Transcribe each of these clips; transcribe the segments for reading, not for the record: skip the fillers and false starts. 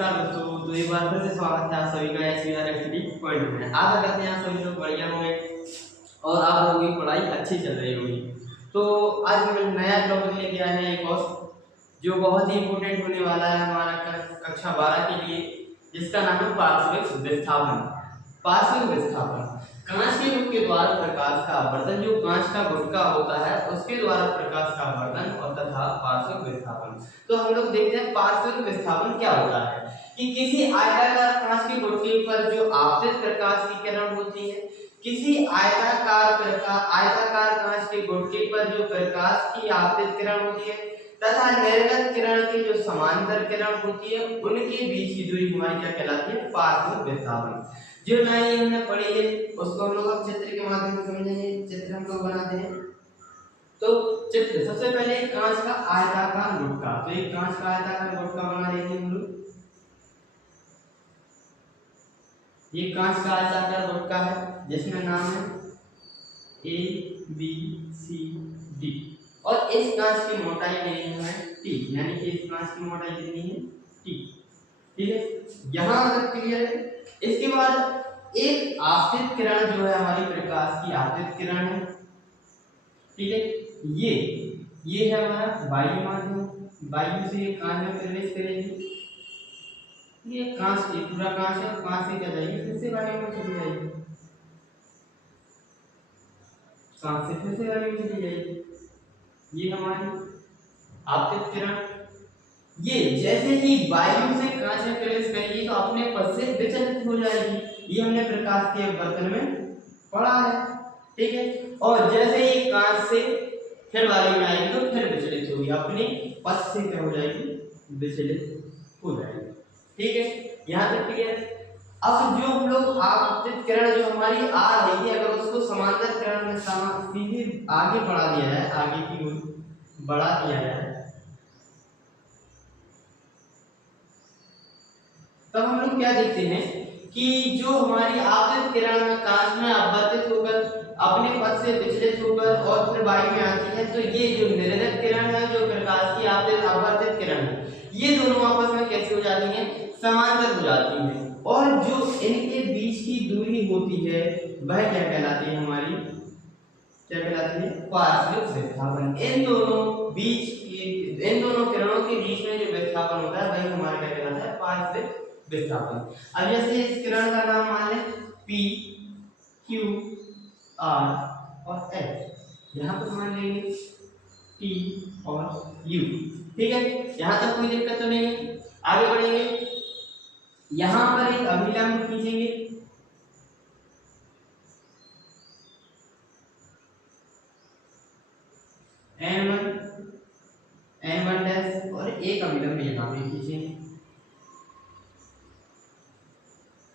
नमस्कार दोस्तों, तो एक बार फिर से स्वागत है आप सभी का एचवीआर एक्टिविटी पॉइंट में। आशा करते हैं आप सभी लोग बढ़िया होंगे और आप लोगों की पढ़ाई अच्छी चल रही होगी। तो आज मैं नया टॉपिक लेके आए हैं एक और, जो बहुत ही इम्पोर्टेंट होने वाला है हमारा कक्षा 12 के लिए, जिसका नाम है पार्श्विक विस्थापन। पार्श्विक विस्थापन कांच के गुट के द्वारा प्रकाश का आवर्धन, जो कांच का गुटका होता है उसके द्वारा प्रकाश का आवर्धन और तथा पार्श्विक विस्थापन। तो हम लोग देखते हैं पार्श्विक विस्थापन क्या होता है कि किसी आयताकार कांच के गुटके पर जो आपतित प्रकाश की किरण होती है, किसी आयताकार कांच के गुटके पर जो प्रकाश की आपतित किरण होती है तथा निर्गत किरण की जो समांतर किरण होती है, उनके बीच की दूरी हमारी क्या कहलाती है? पार्श्विक विस्थापन। जो लाइन हमने पढ़ी है उसको हम लोग अब चित्र के माध्यम से समझेंगे। चित्र हम लोग बनाते हैं। तो चित्र सबसे पहले कांच का आयताकार गुटका, तो एक कांच का आयताकार गुटका बना लेंगे हम लोग। ये कांच का आयताकार गुटका है जिसमें नाम है A B C D और इस कांच की मोटाई लेनी है T, यानी कि इस कांच की मोटाई कितनी है? T। ठीक है, यहां तक क्लियर है। इसके बाद एक आपतित किरण जो है हमारी प्रकाश की आपतित किरण है। ठीक है, ये है हमारा वायु माध्यम, वायु से ये कांच में प्रवेश करेगी। ये कांच, ये पूरा कांच है, कांच से क्या जाएगी? फिर से वायु में चली जाएगी, कांच से फिर से वायु में चली जाएगी। ये हमारी आपतित किरण, ये जैसे ही वायु से कांच में प्रवेश करेगी तो अपने पथ से विचलित हो जाएगी। ये हमने प्रकाश के अपवर्तन में पढ़ा है। ठीक है, और जैसे ही कांच से फिर वायु में आएगी तो फिर विचलित होगी, अपने पथ से क्या हो जाएगी? विचलित हो जाएगी। ठीक है, यहाँ तक क्लियर है। अब जो हम लोग आपतित किरण जो हमारी आ रही है, अगर उसको समांतर किरण में सीधे आगे बढ़ा दिया जाए, आगे की ओर बढ़ा दिया जाए, तब हम लोग क्या देखते हैं कि जो हमारी आपतित किरण में कांच में अपवर्तित होकर अपने पथ से विचलित होकर और फिर वायु में आती है, तो ये जो निर्गत किरण है, जो प्रकाश की आपतित अपवर्तित किरण है, ये दोनों आपस में कैसे हो जाती हैं? समांतर हो जाती हैं। और जो इनके बीच की दूरी होती है वह क्या कहलाती है? हमारी क्या कहलाती है? पार्श्विक विस्थापन। इन दोनों किरणों के बीच में जो विस्थापन होता है वही हमारा क्या कहलाता है? पार्श्विक विस्थापन। अब जैसे इस किरण का नाम मान लें P, Q, R और S, यहाँ पर मान लेंगे T और U। ठीक है, यहाँ तक कोई दिक्कत तो नहीं है। आगे बढ़ेंगे, यहाँ पर एक अभिलंब खींचेंगे, N1 डैश, और एक अभिलंब यहाँ पे खींचेंगे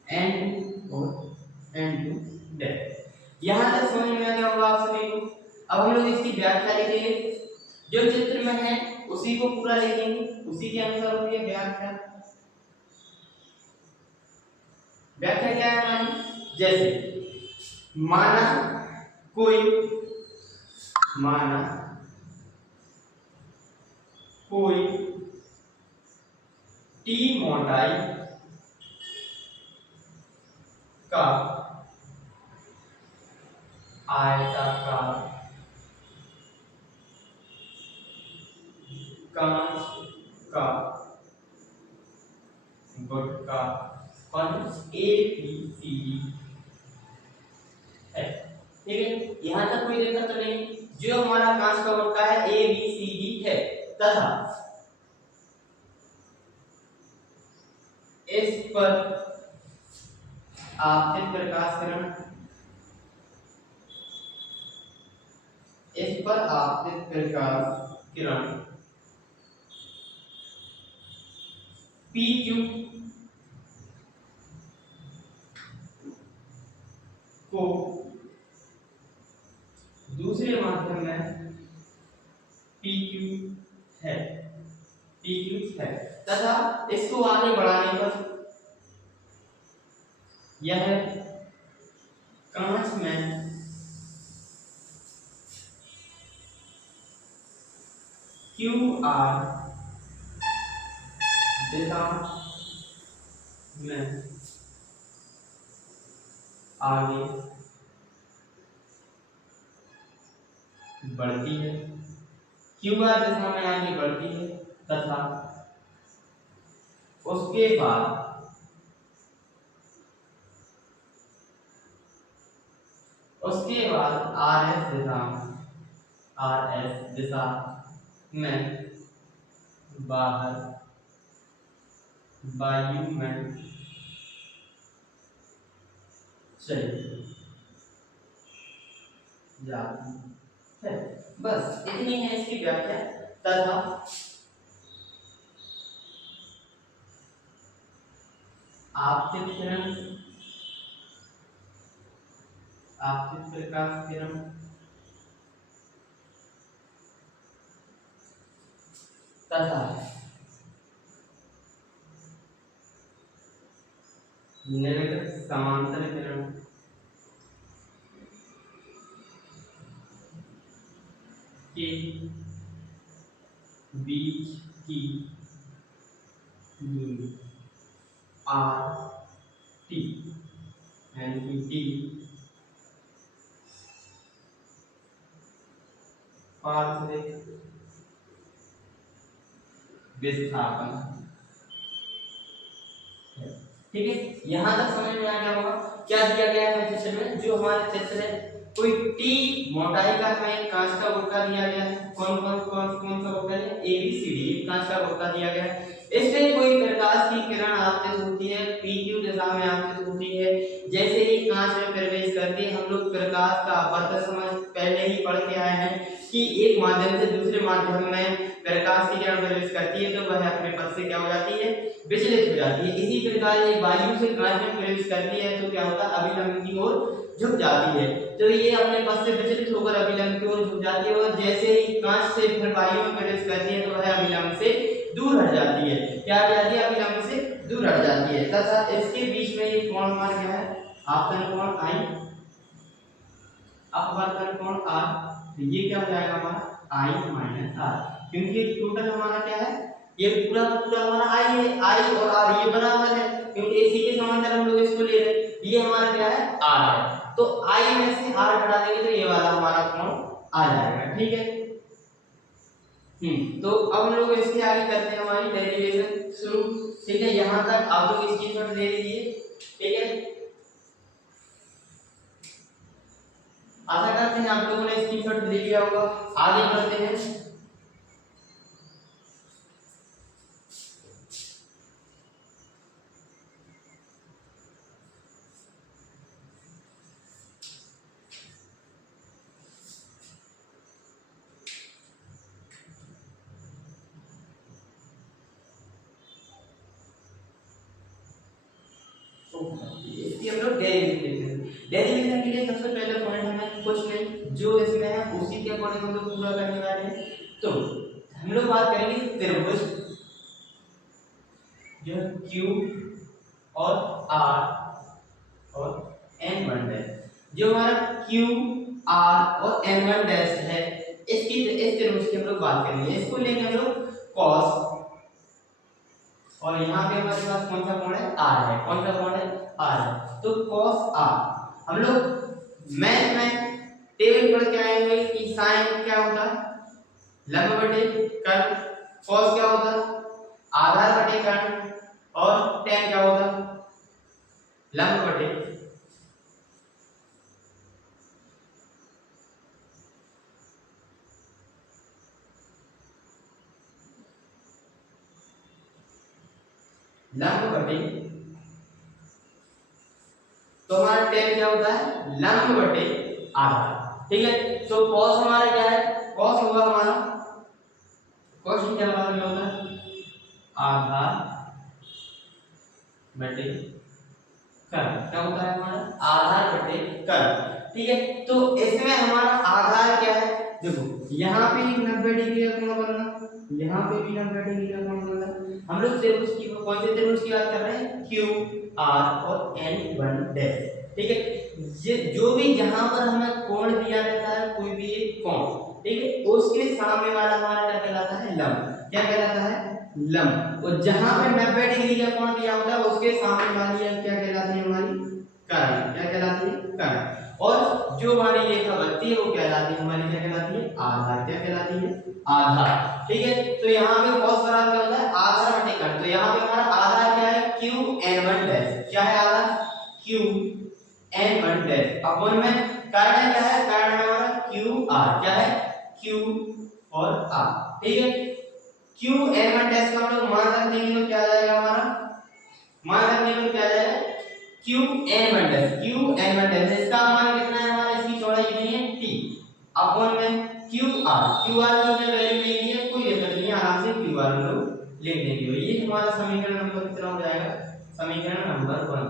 N2 और N2 डैश। यहाँ तक समझ में आ गया होगा आप सभी को। अब हम लोग इसकी व्याख्या लिखेंगे, जो चित्र में है उसी को पूरा लिखेंगे, उसी के अनुसार होगी व्याख्या। व्याख्या क्या है हमारी? जैसे माना कोई T मोटाई का आयताकार कांच का गुटका ABCD है। ठीक है, यहां तक कोई दिक्कत तो नहीं। जो हमारा कांच का गुटका है ABCD है तथा इस पर आपतित प्रकाश किरण, इस पर आपतित प्रकाश किरण PQ को दूसरे माध्यम में PQ है तथा इसको आगे बढ़ाने पर यह कांच में QR without में आगे बढ़ती है, क्यू आर दिशा में आगे बढ़ती है तथा उसके बाद आर एस दिशा में बाहर वायु में चली जाती है। बस इतनी है इसकी व्याख्या। तथा आपतित प्रकाश किरण तथा निर्गत समांतर किरण के बीच की दूरी आर टी यानी कि टी पारस्परिक विस्थापन है। ठीक है, यहाँ तक समझ में आ गया होगा क्या दिया गया है चित्र में। जो हमारे चित्र है, कोई टी मोटाई का हमें कांच का गुटका दिया गया है। कौन सा गुटका है? ए बी सी डी कांच का गुटका दिया गया है। इससे कोई प्रकाश की किरण आपतित होती है, पी क्यू दिशा में आपतित होती है। जैसे ही कांच में प्रवेश करती है, हम लोग प्रकाश का अपवर्तन समझ पहले ही पढ़ के आए हैं कि एक माध्यम से दूसरे माध्यम में प्रकाश की किरण प्रवेश करती है तो वह अपने पथ से क्या हो जाती है? विचलित हो जाती है। इसी प्रकार ये वायु से कांच में प्रवेश करती है तो क्या होता है? अभिलंब की ओर झुक जाती है। तो ये अपने पथ से विचलित होकर अभिलंब की ओर झुक जाती है और जैसे ही कांच से फिर वायु में प्रवेश करती है तो वह अभिलंब से दूर हट जाती है। क्या हो जाती है? अभिलंब से दूर हट जाती है। तथा इसके बीच में ये कोण हमारा क्या है? आपतन कोण आई, अपवर्तन कोण आर। तो ये क्या हो जाएगा हमारा? आई माइनस आर, क्योंकि टोटल हमारा क्या है? ये पूरा का पूरा हमारा आई है। आई और आर ये बराबर है क्योंकि इसी के समांतर हम लोग इसको ले रहे हैं। ये हमारा क्या है? आर है। तो आई में से आर घटा देंगे तो ये वाला हमारा कोण आ जाएगा। ठीक है। तो अब हम लोग इसके आगे करते हैं हमारी डेरिवेशन शुरू। ठीक है, यहाँ तक आप लोग स्क्रीनशॉट ले लीजिए। ठीक है, आशा करते हैं आप लोगों ने स्क्रीनशॉट ले लिया होगा। आगे बढ़ते हैं। इसकी हम लोग डेरिवेशन के लिए सबसे पहले पॉइंट हमें कुछ नहीं, जो इसमें है उसी के अकॉर्डिंग हम लोग पूरा करने वाले हैं। तो हम लोग बात करेंगे त्रिभुज, जो Q और R और N1 डैश। जो हमारा Q R और N1 डैश है, इस त्रिभुज की हम लोग बात करेंगे। इसको लेंगे हम लोग cos, और यहाँ पे हमारे पास कौन सा कोण है? R है। कौन सा कोण है? R है। तो cos R हम लोग मैथ में टेबल पढ़ के आए हैं कि साइन क्या होता है? लंब बटे कर्ण। cos क्या होता है? आधार बटे कर्ण। और tan क्या होता है? लंब बटे तो हमारा tan क्या होता है? लंब बटे आधार। ठीक है, तो cos हमारा क्या है? cos होगा हमारा, cos क्या बराबर में होता है? आधार बटे कर्ण। क्या होता है हमारा? आधार बटे कर्ण। ठीक है, तो इसमें हमारा आधार क्या है? देखो यहाँ पे 90 डिग्री का कोण बनना, यहाँ पे भी 90 डिग्री का कोण बनना। हम लोग त्रिभुज की कौन से त्रिभुज की बात कर रहे हैं? Q R और N1 डैश। ठीक है, ये जो भी जहां पर हमें कोण दिया रहता है, कोई भी एक कोण, ठीक है, उसके सामने वाला हमारा क्या कहलाता है? लंब। क्या कहलाता है? लंब। और जहां पे 90 डिग्री का कोण दिया होता है उसके उसके सामने वाली है क्या कहलाती है हमारी कर्ण। क्या कहलाती है कर्ण। और जो हमारी रेखा बनती है वो कहलाती है हमारी क्या कहलाती है आधार। क्या कहलाती है आधार। ठीक है, तो यहाँ पे cos बराबर क्या होता है आधार बटे कर्ण। तो यहाँ पे हमारा आधार क्या है Qn1 डैश। क्या है आधार Qn1 डैश अपॉन में कर्ण क्या है कर्ण हमारा Qr। क्या है Q और R। ठीक है, Qn1 डैश का हम लोग मान रख देंगे तो क्या आ जाएगा हमारा मान रखने में क्या आ जाएगा Qn1 डैश। Qn1 डैश इसका मान कितना है हमारा इसकी चौड़ाई कितनी है t अपॉन में Qr। Qr की हमने वैल्यू ले ली है कोई दिक्कत नहीं है आराम से Qr हम लोग लिख देंगे। तो ये हमारा समीकरण नंबर कितना हो जाएगा समीकरण नंबर 1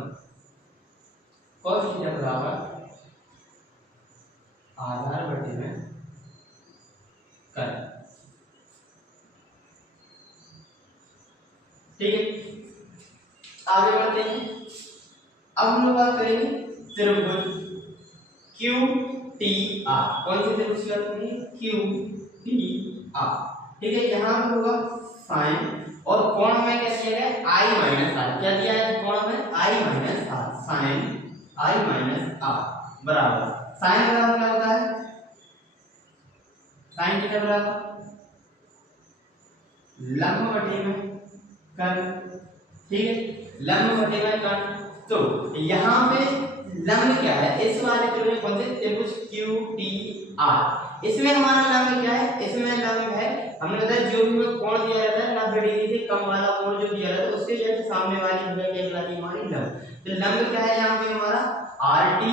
cos थीटा बराबर आधार बटे में कर्ण। ठीक है, आगे बढ़ते हैं। अब हम लोग बात करेंगे त्रिभुज QTR। कौन से त्रिभुज की बात करेंगे QTR। ठीक है, यहाँ पे होगा sin और कोण में क्या दिया गया I माइनस R। क्या दिया है कोण में I minus R sin I minus R बराबर sin बराबर क्या होता है sin कितना बराबर लंब बटे में कर्ण। ठीक है, लंब बटे में कर्ण। तो यहाँ पे लंब क्या है इस वाले त्रिभुज कौन से त्रिभुज QTR। इसमें हमारा लंब क्या है इसमें लंब है हमने बताया जो भी कोण दिया रहता है 90 डिग्री से कम वाला कोण जो दिया रहता है उसके जैसे सामने वाली जगह क्या कहलाती है हमारी लंब। तो लंब क्या है यहाँ पे हमारा RT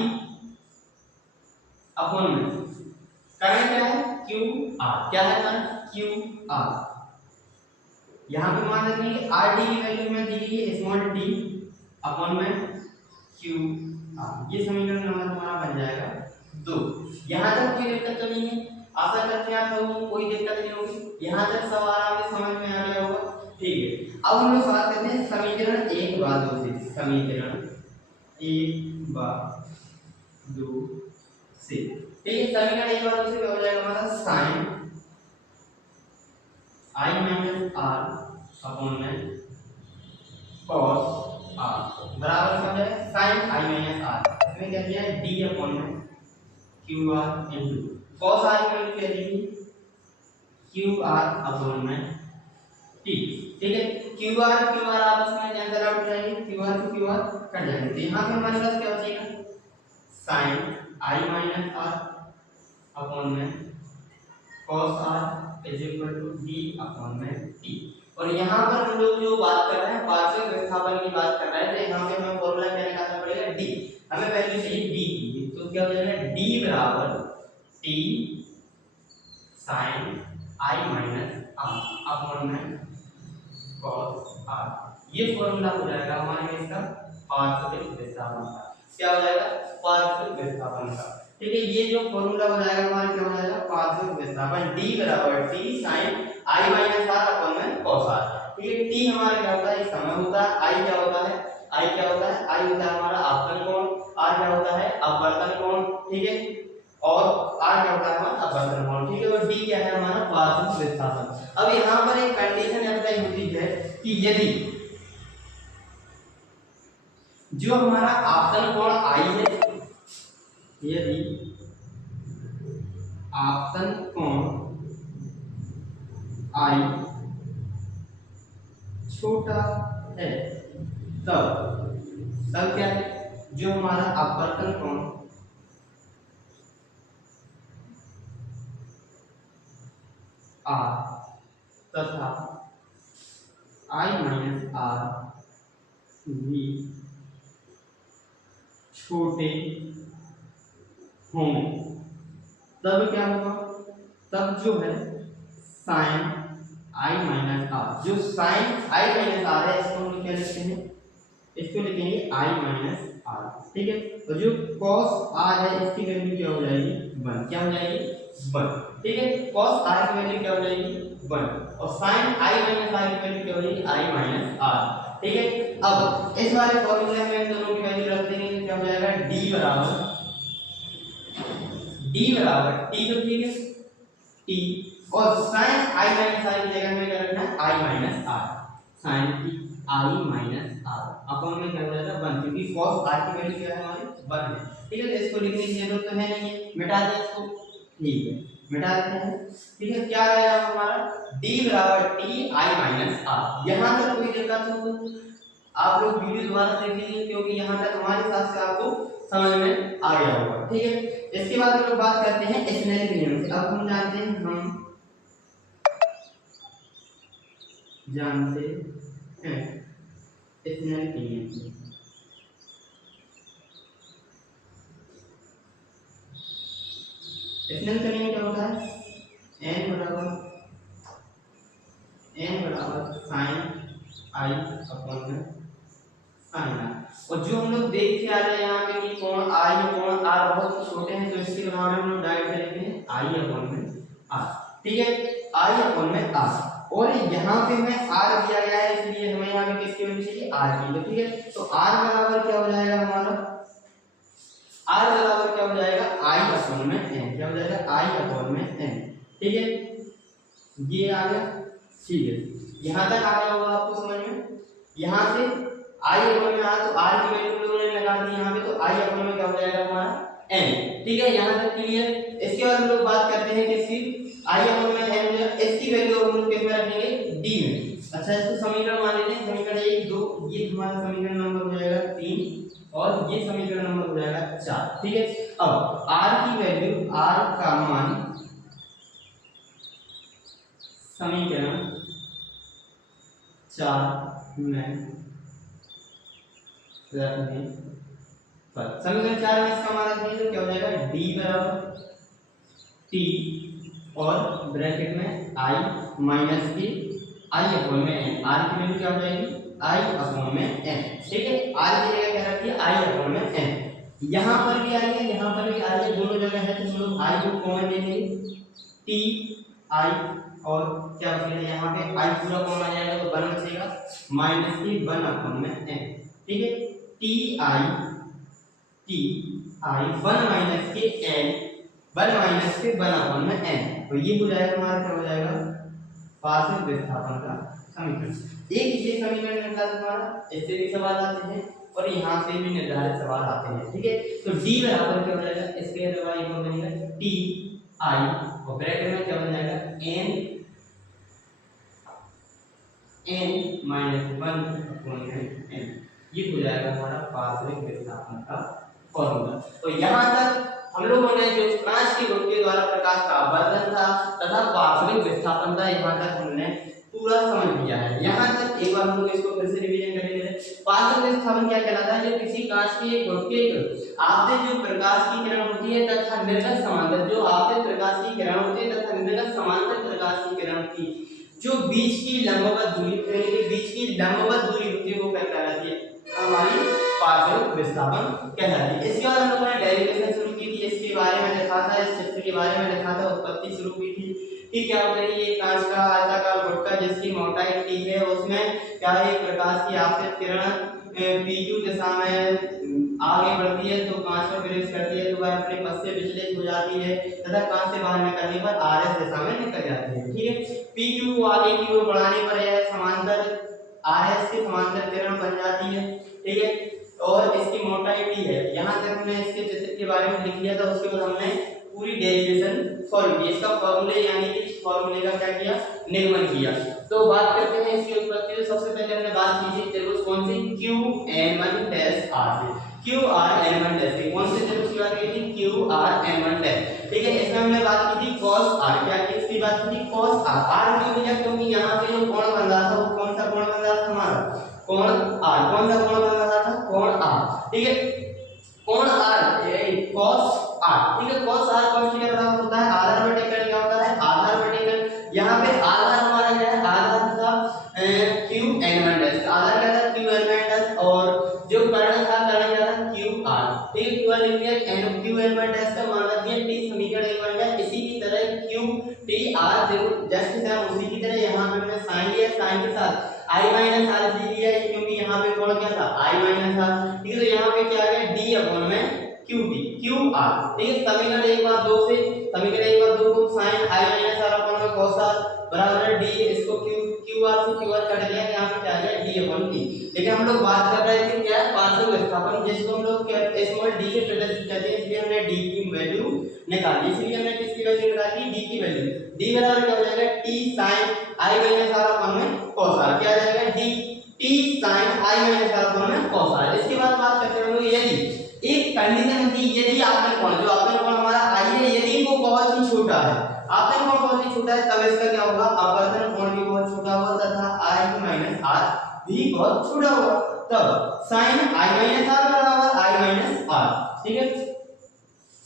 अपॉन में कर्ण क्या है QR। क्या है कर्ण QR। यहाँ पे मान रखिए RT की वैल्यू में दी गई है स्मॉल t अपॉन में QR। ये समीकरण नंबर हमारा बन जाएगा 2। यहाँ तक कोई दिक्कत तो नहीं है आशा करते हैं आप लोगों को कोई दिक्कत नहीं होगी। यहाँ तक सब आराम से समझ में आ गया होगा। ठीक है, अब हम लोग बात करते हैं समीकरण 1 बार 2 से। समीकरण 1 बार 2 से। ठीक है, समीकरण 1 बार 2 से क्या हो जाएगा हमारा sin I minus R upon में cos R बराबर क्या हो जाएगा sin I माइनस R। इसमें क्या दिया है d अपॉन में QR इनटू cos R की वैल्यू क्या दी QR अपॉन में t। ठीक है, QR आपस में कैंसिल आउट हो जाएंगे QR से QR कट जाएंगे। तो यहाँ पे हमारे पास क्या बचेगा sin I minus R upon में cos R is equal to d upon में t। और यहाँ पर हम लोग जो बात कर रहे हैं पार्शियल विस्थापन की बात कर रहे हैं तो यहाँ पे हमें फॉर्मूला क्या निकालना पड़ेगा d। हमें वैल्यू चाहिए d की तो क्या हो जाएगा d बराबर t sin I minus R upon में cos R। ये फॉर्मूला हो जाएगा हमारे इसका पार्शियल विस्थापन का। क्या हो जाएगा पार्शियल विस्थापन का। ठीक है, ये जो फॉर्मूला हो जाएगा हमारा क्या हो जाएगा पार्शियल विस्थापन d बराबर t sin I minus R upon में cos R। ठीक है, t हमारा क्या होता है समय होता है I क्या होता है I क्या होता है I होता है हमारा आपतन कोण R क्या होता है अपवर्तन कोण। ठीक है, और R क्या होता है हमारा अपवर्तन कोण। ठीक है, और d क्या है हमारा पार्शियल विस्थापन। अब यहाँ पर एक कंडीशन अप्लाई होती है कि यदि जो हमारा आपतन कोण I है यदि आपतन कोण I छोटा है तब क्या है जो हमारा अपवर्तन कोण R तथा I माइनस R भी छोटे होंगे तब क्या होगा तब जो है sin I माइनस R जो sin I माइनस R है इसको हम क्या लिखते हैं इसको लिखेंगे I माइनस R। ठीक है, तो जो cos R है इसकी वैल्यू क्या हो जाएगी 1। क्या हो जाएगी 1। ठीक है, cos R की वैल्यू क्या हो जाएगी 1 और sin I माइनस R की वैल्यू क्या हो जाएगी I माइनस R। ठीक है, अब इस वाले फॉर्मूले में इन दोनों की वैल्यू रख देंगे तो क्या हो जाएगा d बराबर t तो ठीक है t और sin I माइनस R की जगह में क्या रखना है I minus R sin I minus R upon में क्या हो जाएगा 1, क्योंकि cos r की वैल्यू क्या है हमारी 1 है। ठीक है, तो इसको लिखने की जरूरत तो है नहीं है, मिटा दें इसको। ठीक है, मिटा देते हैं। ठीक है, क्या रहेगा हमारा d बराबर t i माइनस r। यहां तक कोई दिक्कत हो तो आप लोग वीडियो दोबारा देख लीजिए, क्योंकि यहां तक हमारे हिसाब से आपको समझ में आ गया होगा। ठीक है, इसके बाद हम लोग बात करते हैं स्नेल के नियम से। अब हम जानते हैं स्नेल के नियम से। स्नेल का नियम क्या होता है, n बराबर साइन आई अपॉन में साइन आर। और जो हम लोग देख के आ रहे हैं यहाँ पे कि कोण आई और कोण आर बहुत छोटे हैं, तो इसके बराबर हम लोग डायरेक्ट लिखते हैं आई अपॉन में आर। ठीक है, आई अपॉन में आर। और यहाँ पे हमें आर दिया गया है, इसलिए हमें यहाँ पे किसकी वैल्यू चाहिए, आर की। ठीक है, तो आर बराबर क्या हो जाएगा हमारा, आर बराबर क्या हो जाएगा आई अपॉन में एन। क्या हो जाएगा आई अपॉन में एन। ठीक है, ये आ गया। ठीक है, यहाँ तक आ गया होगा आपको समझ में। यहाँ से आई अपॉन में आर, तो आर की वैल्यू हम लोगों ने लगा दी यहाँ पे, तो आई अपॉन में क्या हो जाएगा हमारा एन। ठीक है, यहाँ तक क्लियर। इसके बाद हम लोग बात करते हैं किसकी, आई अपॉन में एन, इसकी वैल्यू हम लोग किस में रखेंगे, डी में। अच्छा, इसको समीकरण मान लेते हैं, समीकरण 1 2, ये हमारा समीकरण नंबर हो जाएगा 3 और ये समीकरण नंबर हो जाएगा 4। ठीक है, अब आर की वैल्यू, आर का मान समीकरण 4 में रखने पर, समीकरण 4 में इसका मान रखेंगे तो क्या हो जाएगा d बराबर t और ब्रैकेट में i माइनस की i अपॉन में n। r की वैल्यू क्या हो जाएगी i अपॉन में n। ठीक है, r की जगह क्या रखिए i अपॉन में n। यहाँ पर भी आई है, यहाँ पर भी आई है, दोनों जगह है, तो हम लोग i को कॉमन ले लेंगे, t i और क्या बचेगा यहाँ पे i पूरा कॉमन आ जाएगा तो 1 बचेगा माइनस की 1 अपॉन में n। ठीक है, टी आई 1 माइनस के n, 1 माइनस के 1 अपॉन में n। तो ये हो जाएगा हमारा, क्या हो जाएगा पार्शियल विस्थापन का समीकरण। एक ये समीकरण निर्धारित हमारा, इससे भी सवाल आते हैं और यहाँ से भी निर्धारित सवाल आते हैं। ठीक है, तो d बराबर क्या हो जाएगा, इसके अलावा एक और बनेगा टी आई और ब्रैकेट में क्या बन जाएगा n माइनस 1 अपॉन में n। ये हो जाएगा हमारा पार्शियल विस्थापन का फॉर्मूला। तो यहाँ तक हम लोगों ने जो कांच की गुण के द्वारा प्रकाश का आवर्धन था तथा पार्शियल विस्थापन था, यहाँ तक हमने पूरा समझ लिया है। यहाँ तक एक बार हम लोग इसको फिर से रिवीजन करेंगे। पार्शियल विस्थापन क्या कहलाता है, जो किसी कांच के गुण के आपसे जो प्रकाश की किरण होती है तथा निर्गत समांतर, जो आपसे प्रकाश की किरण होती है तथा निर्गत समांतर प्रकाश की किरण की जो बीच की लंबवत दूरी, यानी बीच की लंबवत दूरी होती है, वो क्या कहलाती है, हमारी पार्शियल विस्थापन कहलाती है। इसके बाद हम लोगों ने डेरिवेशन शुरू की थी, इसके बारे में देखा था, इस चित्र के बारे में देखा था, उत्पत्ति शुरू की थी कि क्या होता है, ये कांच का आयताकार गुटका जिसकी मोटाई t है, उसमें क्या है प्रकाश की आपतित किरण pq दिशा में आगे बढ़ती है तो कांच में प्रवेश करती है, तो वह अपने पथ से विचलित हो जाती है तथा कांच से बाहर निकलने पर rs दिशा में निकल जाती है। ठीक है, pq को आगे की ओर बढ़ाने पर यह समांतर rs के समांतर किरण बन जाती है। ठीक है, और इसकी मोटाई t है। यहाँ तक हमने इसके चित्र के बारे में लिख लिया था, उसके बाद हमने पूरी डेरिवेशन सॉल्व की, इसका फॉर्मूले यानी कि इस फॉर्मूले का क्या किया, निगमन किया। तो बात करते हैं इसकी उत्पत्ति। तो सबसे पहले हमने बात की थी त्रिभुज कौन सी, QN1 डैश R से, QRN1 डैश से कौन से त्रिभुज की बात की थी, QRN1 डैश। ठीक है, इसमें हमने बात की थी cos R, क्या किसकी बात की थी, cos R। R क्यों भैया, क्योंकि यहाँ पे जो कोण बन रहा था वो कौन सा कोण बन रहा था हमारा, कोण R। कौन सा कोण बन रहा था, कोण R। ठीक है, कोण R cos R। ठीक है, cos R कौन सी के बराबर होता है, आधार बटे कर्ण क्या होता है, आधार बटे कर्ण। यहाँ पे आधार हमारा क्या है, आधार था QN1 डैश, आधार क्या था QN1 डैश, और जो कर्ण था कर्ण क्या था QR। ठीक है, QR लिख दिया, QN1 डैश का मान रख दिया, t समीकरण 1 बन गया। इसी की तरह QTR जस्ट सेम उसी की तरह यहाँ पे मैंने साइन लिया, साइन के साथ I माइनस R लिया है क्योंकि यहाँ पे कोण क्या था, I माइनस R। ठीक है, तो यहाँ पे क्या आ गया d अपॉन में QT QR। ठीक है, समीकरण 1 बार 2 से, समीकरण 1 बार 2 को sin I minus R upon में cos R बराबर है d, इसको Q QR से QR कट गया, यहाँ पे क्या आ गया D/T। लेकिन हम लोग बात कर रहे थे क्या पार्श्व विस्थापन, जिसको हम लोग स्मॉल d से प्रदर्शित करते हैं, इसलिए हमने d की वैल्यू निकाली। इसलिए हमने किसकी वैल्यू निकाली, d की वैल्यू। d बराबर क्या हो जाएगा t sin i minus r upon में cos r, क्या आ जाएगा d t sin i minus r upon में cos r। इसके बाद बात करते हैं हम लोग, यदि एक कंडीशन थी, यदि आपने कोण जो आपने कोण हमारा i है, यदि वो बहुत ही छोटा है, आपने कोण बहुत ही छोटा है, तब इसका क्या होगा, अपवर्तन कोण भी बहुत छोटा होगा तथा i माइनस r भी बहुत छोटा होगा। तब sin i माइनस r बराबर i माइनस r, ठीक है।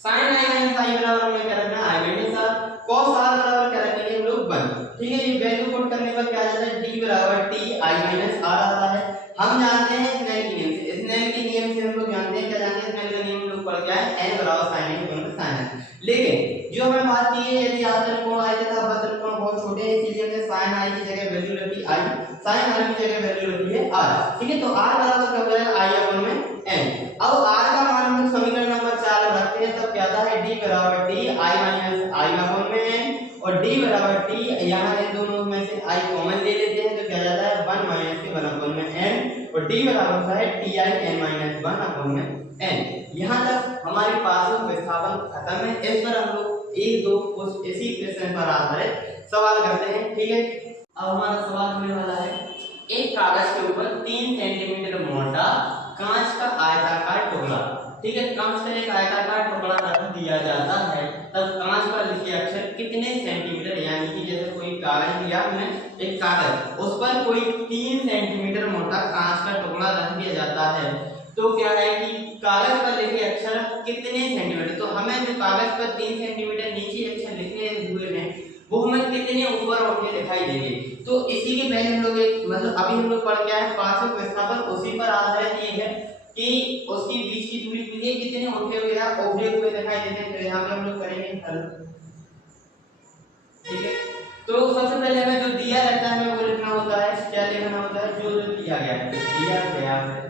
sin i माइनस i बराबर हमें क्या रखना है, i minus r। cos r बराबर क्या रखेंगे हम लोग 1, ठीक है। ये वैल्यू पुट करने पर क्या आ जाता है, d बराबर t i माइनस r आता है। हम जानते हैं स्नेल के नियम से, स्नेल के नियम से हम लोग जानते हैं, क्या जानते हैं, स्नेल का नियम हम लोग पढ़ के आए, n बराबर sin a गुणन sin n। लेकिन जो हमें बात की है, यदि आपतन कोण i तथा अपवर्तन कोण बहुत छोटे हैं, इसीलिए हमने sin i की जगह वैल्यू रखी i, sin r की जगह वैल्यू रखी है r, ठीक है। तो r बराबर क्या हो जाएगा i अपॉन में n। अब r का मान हम लोग समीकरण नंबर 4 में रखते हैं, तब क्या आता है d बराबर t i minus i upon में n, और d बराबर t, यहां इन दोनों में से i कॉमन ले लेते हैं, तो क्या जाता है 1 माइनस के 1 अपॉन में n, और d बराबर होता है ti n माइनस 1 अपॉन में n। यहां तक हमारे पास विस्थापन खत्म है। इस पर हम लोग एक दो कुछ इसी प्रश्न पर आधारित सवाल करते हैं, ठीक है। अब हमारा सवाल होने वाला है, एक कागज के ऊपर 3 सेंटीमीटर मोटा कांच का आयताकार टुकड़ा, ठीक है, कांच का एक आयताकार टुकड़ा रख दिया जाता है, तब कांच पर लिखे अक्षर कितने सेंटीमीटर, यानी कि जैसे कोई कागज दिया हमने, एक कागज, उस पर कोई 3 सेंटीमीटर मोटा कांच का टुकड़ा रख दिया जाता है, तो क्या है कि कागज पर लिखे अक्षर कितने सेंटीमीटर, तो हमें जो कागज पर 3 सेंटीमीटर नीचे अक्षर लिखे हुए हैं वो हमें कितने ऊपर उठे दिखाई देंगे। तो इसी के पहले हम लोग एक मतलब अभी हम लोग पढ़ के आए पार्श्व विस्थापन, उसी पर आधारित ये है कि उसकी बीच की दूरी ये कितने उठे हुए या उभरे हुए दिखाई देते हैं। तो यहाँ पे हम लोग करेंगे हल, ठीक है। तो सबसे पहले हमें जो दिया रहता है हमें वो लिखना होता है, क्या लिखना होता है, जो जो दिया गया है, दिया गया है।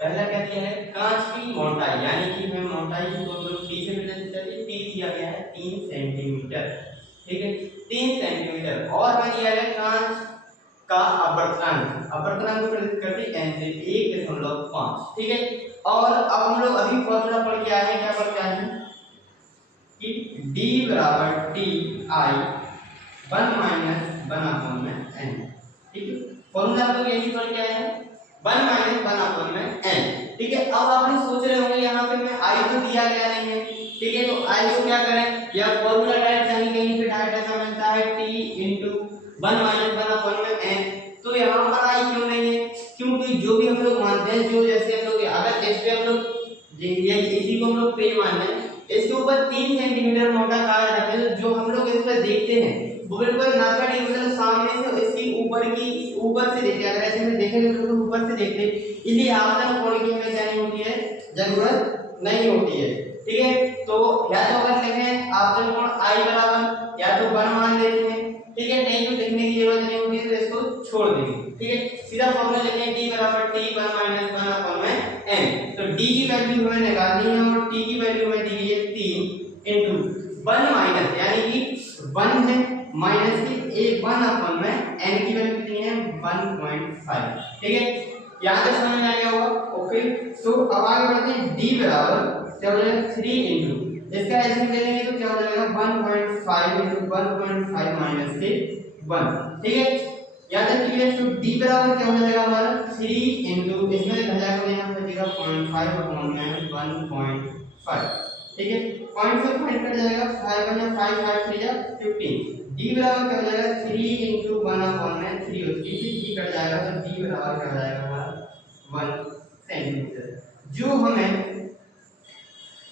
पहला क्या दिया है, कांच की मोटाई, यानी कि हमें मोटाई को हम लोग t से प्रदर्शित करते हैं, t दिया गया है 3 सेंटीमीटर, ठीक है, 3 सेंटीमीटर, और हमें दिया गया कांच का अपवर्तन, अपवर्तन को प्रदर्शित करते हैं n से 1.5, ठीक है। और अब हम लोग अभी फॉर्मूला पढ़ के आए हैं, क्या पढ़ के आए हैं कि d बराबर t i 1 माइनस 1 अपॉन में n, ठीक है। फॉर्मूला हम लोग यही पढ़ के आए हैं 1 माइनस 1 अपॉन में n, ठीक है। अब आप लोग सोच रहे होंगे यहाँ पे मैं i तो दिया गया नहीं है, ठीक है, तो i को क्या करें, या फॉर्मूला डायरेक्ट कहीं पे डायरेक्ट ऐसा मिलता है t into 1 माइनस 1 अपॉन में n, तो यहाँ पर i क्यों नहीं है, क्योंकि जो भी हम लोग मानते हैं, जो जैसे हम लोग अगर इस पे हम लोग इसी को हम लोग पे मानते हैं, इसके ऊपर 3 सेंटीमीटर मोटा कागज रखते हैं, जो हम लोग इस पर देखते हैं वो बिल्कुल नाका मतलब सामने से इसकी ऊपर से देखते हैं, अगर ऐसे में देखेंगे तो ऊपर से देखते हैं, इसलिए आपतन कोण की हमें क्या नहीं होती है, जरूरत नहीं होती है, ठीक है। तो या तो अगर लिखें आपतन कोण i बराबर या तो 1 मान लेते हैं, ठीक है, नहीं तो देखने की जरूरत नहीं होती है, तो इसको छोड़ देंगे, ठीक है। सीधा फॉर्मूला लिखें d बराबर t 1 माइनस 1 अपॉन में n, तो d की वैल्यू हमें निकालनी है, और t की वैल्यू हमें दी गई है 3 into 1 माइनस, यानी कि 1 है माइनस की 1 अपॉन में n की वैल्यू कितनी है 1.5, ठीक है। यहां तक समझ में आ गया होगा, ओके। तो अब आगे बढ़ते हैं, d बराबर क्या हो जाएगा 3 into, इसका ऐसे ले लेंगे तो क्या हो जाएगा 1.5 into 1.5 माइनस के 1, ठीक है। यहां तक क्लियर। तो d बराबर क्या हो जाएगा हमारा 3 into, इसमें लिखा जाएगा यहां पे 0.5 अपॉन में 1.5, ठीक है, पॉइंट से पॉइंट कट जाएगा, 5 या 5 5 3 जा 15, d बराबर क्या हो जाएगा 3 into 1 अपॉन में 3 होती है, d कट जाएगा, तो d बराबर क्या हो जाएगा हमारा 1 सेंटीमीटर। जो हमें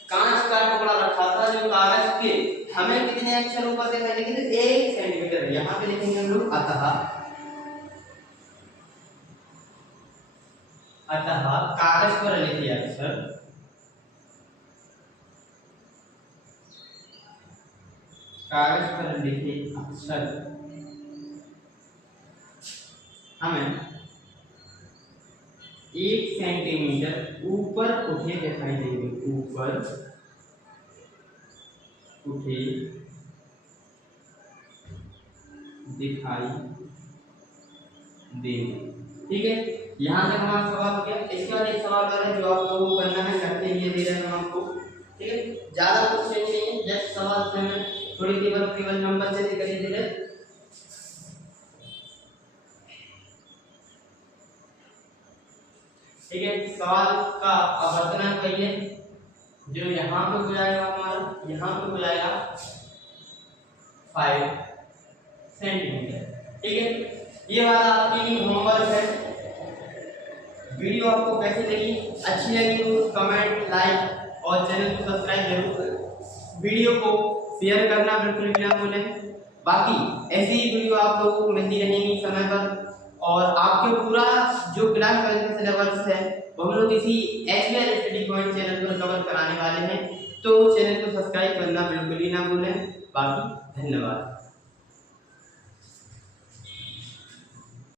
कांच का टुकड़ा रखा था, जो कागज के हमें कितने अक्षर ऊपर दिखाई देंगे, तो 1 सेंटीमीटर, यहाँ पे लिखेंगे हम लोग अतः कागज पर लिखे अक्षर कागज पर लिखे अक्षर हमें 1 सेंटीमीटर ऊपर उठे दिखाई देंगे, ऊपर उठे दिखाई देंगे। ठीक है, यहाँ तक हमारा सवाल हो गया। इसके बाद एक सवाल और है जो आप लोगों को करना है, करके लिए दे रहे हैं हम आपको। ठीक है, ज्यादा कुछ चेंज नहीं है, जस्ट सवाल से हमें थोड़ी केवल नंबर से करिए दे रहे। ठीक है, सवाल का आवर्तन कहिए जो यहाँ पे हो जाएगा हमारा, यहाँ पे हो जाएगा 5 सेंटीमीटर। ठीक है, ये वाला आपकी होमवर्क है। वीडियो आपको कैसी लगी, अच्छी लगी तो कमेंट, लाइक और चैनल को सब्सक्राइब जरूर करें। वीडियो को शेयर करना बिल्कुल भी ना भूलें। बाकी ऐसी ही वीडियो आप लोगों को मिलती रहेंगी समय पर। और आपके पूरा जो क्लास 12 का सिलेबस है वो हम लोग इसी HBR स्टडी पॉइंट चैनल पर कवर कराने वाले हैं, तो चैनल को सब्सक्राइब करना बिल्कुल ही ना भूलें। बाकी धन्यवाद।